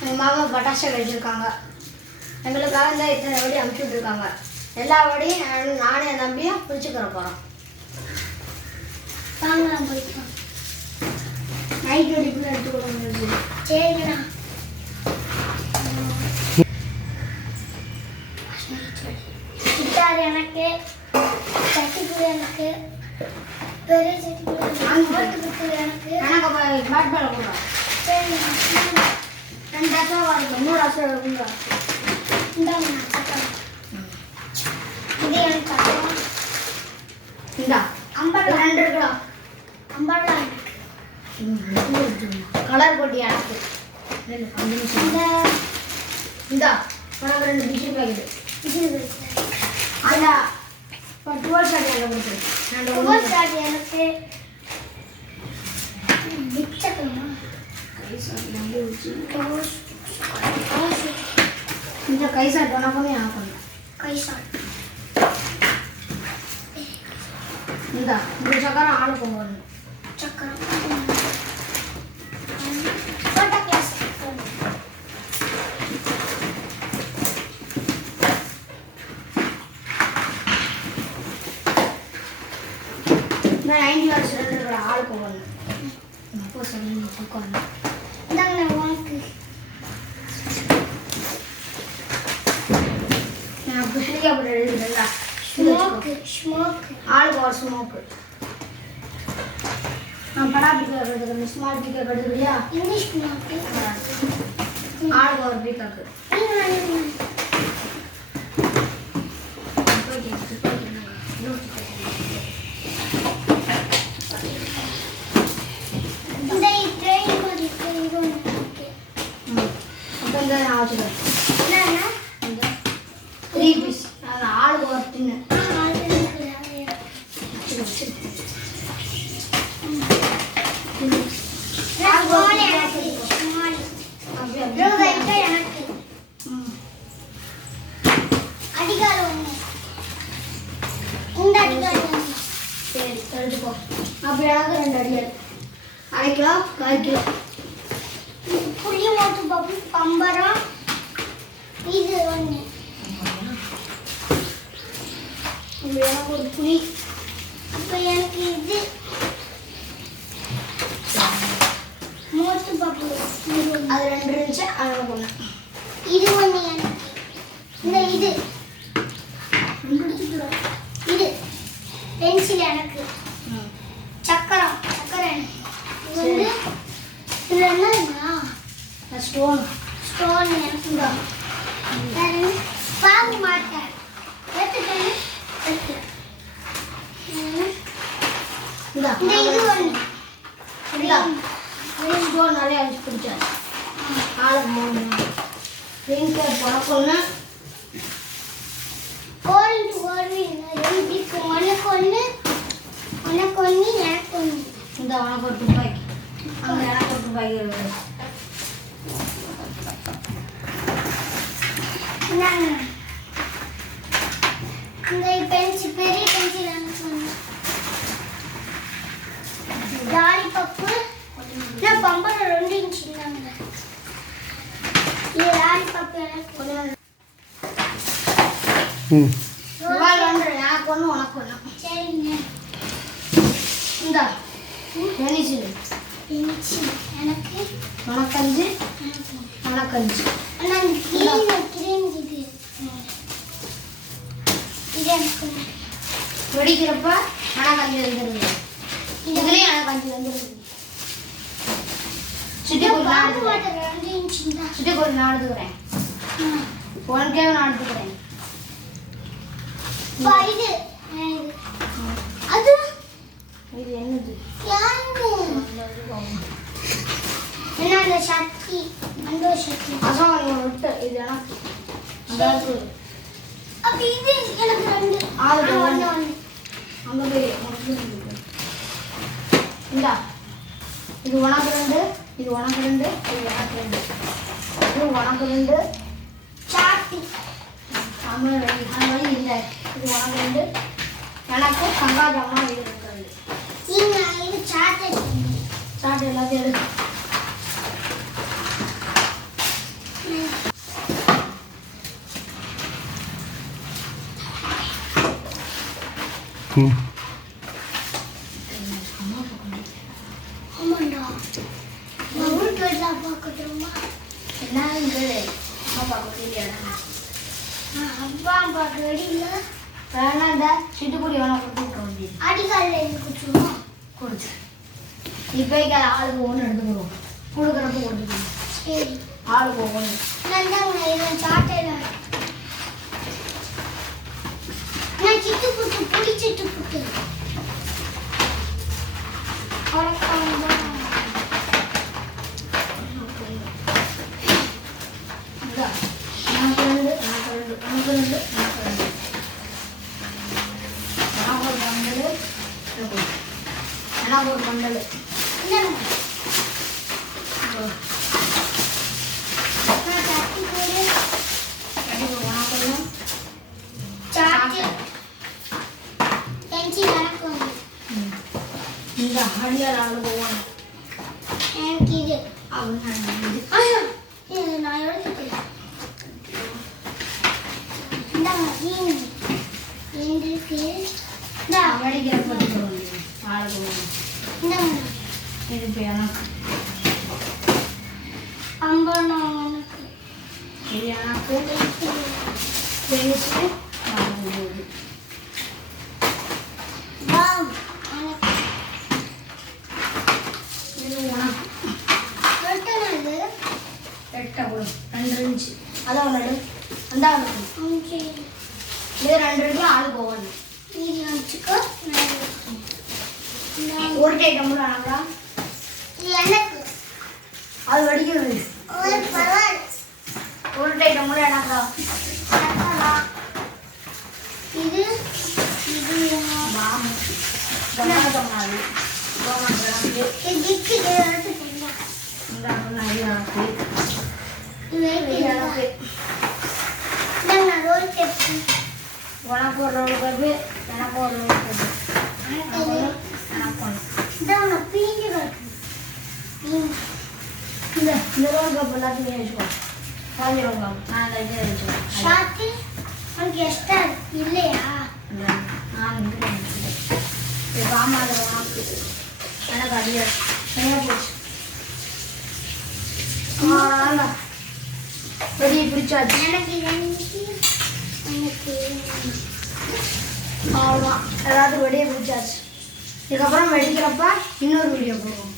எங்கள் மாமா பட்டாசை வெடிச்சிருக்காங்க. எங்களுக்காக இந்த இத்தனை வடி அனுப்பிச்சி விட்ருக்காங்க. எல்லா வடியும் நானே என் தம்பியும் பிடிச்சிக்கிற போகிறோம். வாங்கலாம் போய்க்கலாம். நைட் வெடிப்புல எடுத்துக்கொள்ள முடியாது. சரிண்ணா. கிட்டார் எனக்கு, சட்டிக்குடி எனக்கு, பெரிய சட்டிக்குடி எனக்கு, எனக்கு பேட் பால் கூட. சரிண்ணா. 2 ரசம் வாங்க, 3 ரசம் இருக்குங்க. இந்தாங்கண்ணா சக்கரை. இது எனக்கு இந்தா அம்பர்லா 2 இருக்கலாம். அம்பர்லா கலர் போட்டி எனக்கு இந்தா உனக்கு 2 பிஸ்கட் பாக்கெட். இது அந்த 12 ஷாட் எனக்கு கொடுத்து. எனக்கு பிச்சக்கமா இந்த கை ஷாட் உனக்குமே ஆகணும். கை ஷாட் இந்தா இந்த சக்கரம் ஆளுக்கு போகணும். சக்கரம் போட்டா கிளாஸ் நான் 5 வருஷம் 2 இருக்கிற ஆளுக்கு போகணும். அப்போ சொல்லி உட்காந்து இந்தாங்க உனக்கு நான் புஷ்லிக்கா போட்டு எழுதுறேன்டா. ஸ்மோக்கு ஆளுக்கு ஒரு ஸ்மோக்கு. நான் படா பீக்கா கட்டுக்கிறேன். ஸ்மால் பீக்கா கட்டுக்கிறியா? இங்கிலீஷ் ஸ்மோக்கு ஆளுக்கு ஒரு பீக்காக்கு. இந்த ட்ரெயின் மாதிரி இது ஒன்று அப்போ இந்த நான் வச்சுக்கிறேன். என்னன்னா 3 பீஸ். அது ஆளுக்கு ஒரு டின்னு. சரி எடுத்துக்கோ. அப்போ எனக்கு 2 அடியால் 1/2 கிலோ 1/4 கிலோ. புளி மோட்டு பப்பு பம்பரம் இது ஒன்று எனக்கு ஒரு புளி. அப்போ எனக்கு இது மோட்டு பப்பு அது 2 இருந்துச்சு. அதில் போனேன். இது ஒன்று எனக்கு இந்த இது 2 எடுத்துக்கிறோம். இது பென்சில் எனக்கு சக்கரை எனக்கு இது வந்து இது என்னதுங்களா ஸ்டோன் ஸ்டோன் எனக்கு வாங்க மாட்டேன் எடுத்துக்கணும் இந்தா இந்த இது ஒன்று இந்தா ஸ்டோன் நிறைய வச்சு பிடிச்சாரு. ஆளுக்கு 3 க்ரீன் கேப் உனக்கு 4 இருக்கு உனக்கு ஒன்று எனக்கு ஒன்று இந்த உனக்கு ஒரு துப்பாக்கி. அங்கே எனக்கு ஒரு துப்பாக்கி இருக்குது. இந்த பென்சில் பெரிய பென்சில் எனக்கு ஒன்று லாலிபப்பு நான் பம்பரம் 2 இன்ச் இருந்தாங்க. இது லாலிபப்பு எனக்கு ருபாய் 1 எனக்கு 1 உனக்கு 1. சரிங்க. இந்தா பென்சில் பென்சில் எனக்கு உனக்கு 5 உனக்கு 5. ஆனால் கிரீன் இது இது எனக்கு வெடிக்கிறப்ப எனக்கு 5 வந்துருது. இதுலேயும் எனக்கு 5 வந்துருது. சிட்டிக்குள் நான் எடுத்துக்கிறேன். 2 இன்ச் தான். சிட்டிக்குள் நான் எடுத்துக்கிறேன். 1 கேவ் நான் எடுத்துக்கிறேன். இது அது இது என்னது? யாரு என்ன அந்த சக்தி அந்த சக்தி அதான் விட்டு இது எனக்கு அதாவது அப்ப இது எனக்கு 2 ஆளுக்கு 1 1. அங்கே போய் இந்தா இது உனக்கு 2 இது உனக்கு 2 இது உனக்கு 2 இது உனக்கு 2 சாட்டி தமிழ் வழி இல்லை. இது உனக்கு 2 எனக்கு கங்காஜம்மா இது 2. இது சாட்டை சாட்டு எல்லாத்தையும் எடுத்து ம் ஆமாண்டா நான் வீட்டு வரலாம் பார்க்கட்டுமா என்னன்னு கேளு அம்மா பார்க்க தெரியாதா அப்பா பார்க்க வெடியில வேணா இந்த சிட்டுக்குடி வேணா கொடுத்து விட்ற வேண்டியது அடிக்காலில் எனக்கு குடிச்சுமா கொடுத்து இப்போக்கி ஆளுக்கு ஒன்று எடுத்துக்கிறோம் கொடுக்குறப்ப கொடுத்துக்கணும் சரி ஆளுக்கு ஒன்று நான் தான் உன்னை இவன் சாட்டையில் நான் சிட்டு புட்டு பிடிச்சிட்டு புட்டு எனக்கு ரெண்டு எனக்கு ரெண்டு எனக்கு ரெண்டு எனக்கு ரெண்டு எனக்கு ஒரு பண்டல் எனக்கு ஒரு பண்டல் இந்த ஹடியால் ஆளு போவாங்க எனக்கு இது அவன் இது நான் எடுத்துக்கிறேன் இந்தாங்க இருக்கு இந்தா அடிக்கிற போட்டுக்கிறோம் ஆளுக்கு ஒன்று இந்தாங்க இது இப்போ எனக்கு அம்பனம் எனக்கு இது எனக்கு பெருசு போகுது வா எனக்கு இது உனக்கு வெட்டனது எட்டை கொடு 2 இன்ச்சு அதான் ஒன்று அந்த சரி இது 2 இன்ச்சு ஆளு போகணும் மீதி வச்சுக்கோ ஒரு ஐட்டம் கூட வேணாங்களா இது எனக்கு அது வடிக்கிறது ஒரு பரவாயில்ல ஒரு ஐட்டம் கூட எனக்கா இது இது மாமு கமாது கமாது இதுக்கு எடுத்துட்டேன் இந்த நிறைய எனக்கு இது எனக்கு நான் ரோல் டேப் உனக்கு ஒரு ரோல் கப்பு எனக்கு ஒரு ரோல் கப்பு எனக்கு ஒன்று இதான் உனக்கு பீஞ்சு கிடக்கு இந்த ரோல் கப் எல்லாத்தையுமே வச்சுக்கோ பாதி ரோல் கப் நான் அந்த இதை வச்சுக்கோ ஷார்ட்டு உனக்கு எக்ஸ்ட்ரா இல்லையா நான் இங்கே இப்போ ஆமாம் உனக்கு எனக்கு அடியா சரியாக போச்சு ஆமாம் பெரிய பிடிச்சாச்சு எனக்கு எனக்கு அவ்வளோதான் எல்லாத்துக்கும் வெடியை பிடிச்சாச்சு இதுக்கப்புறம் வெடிக்கிறப்ப இன்னொரு வீடியோ போடுவோம்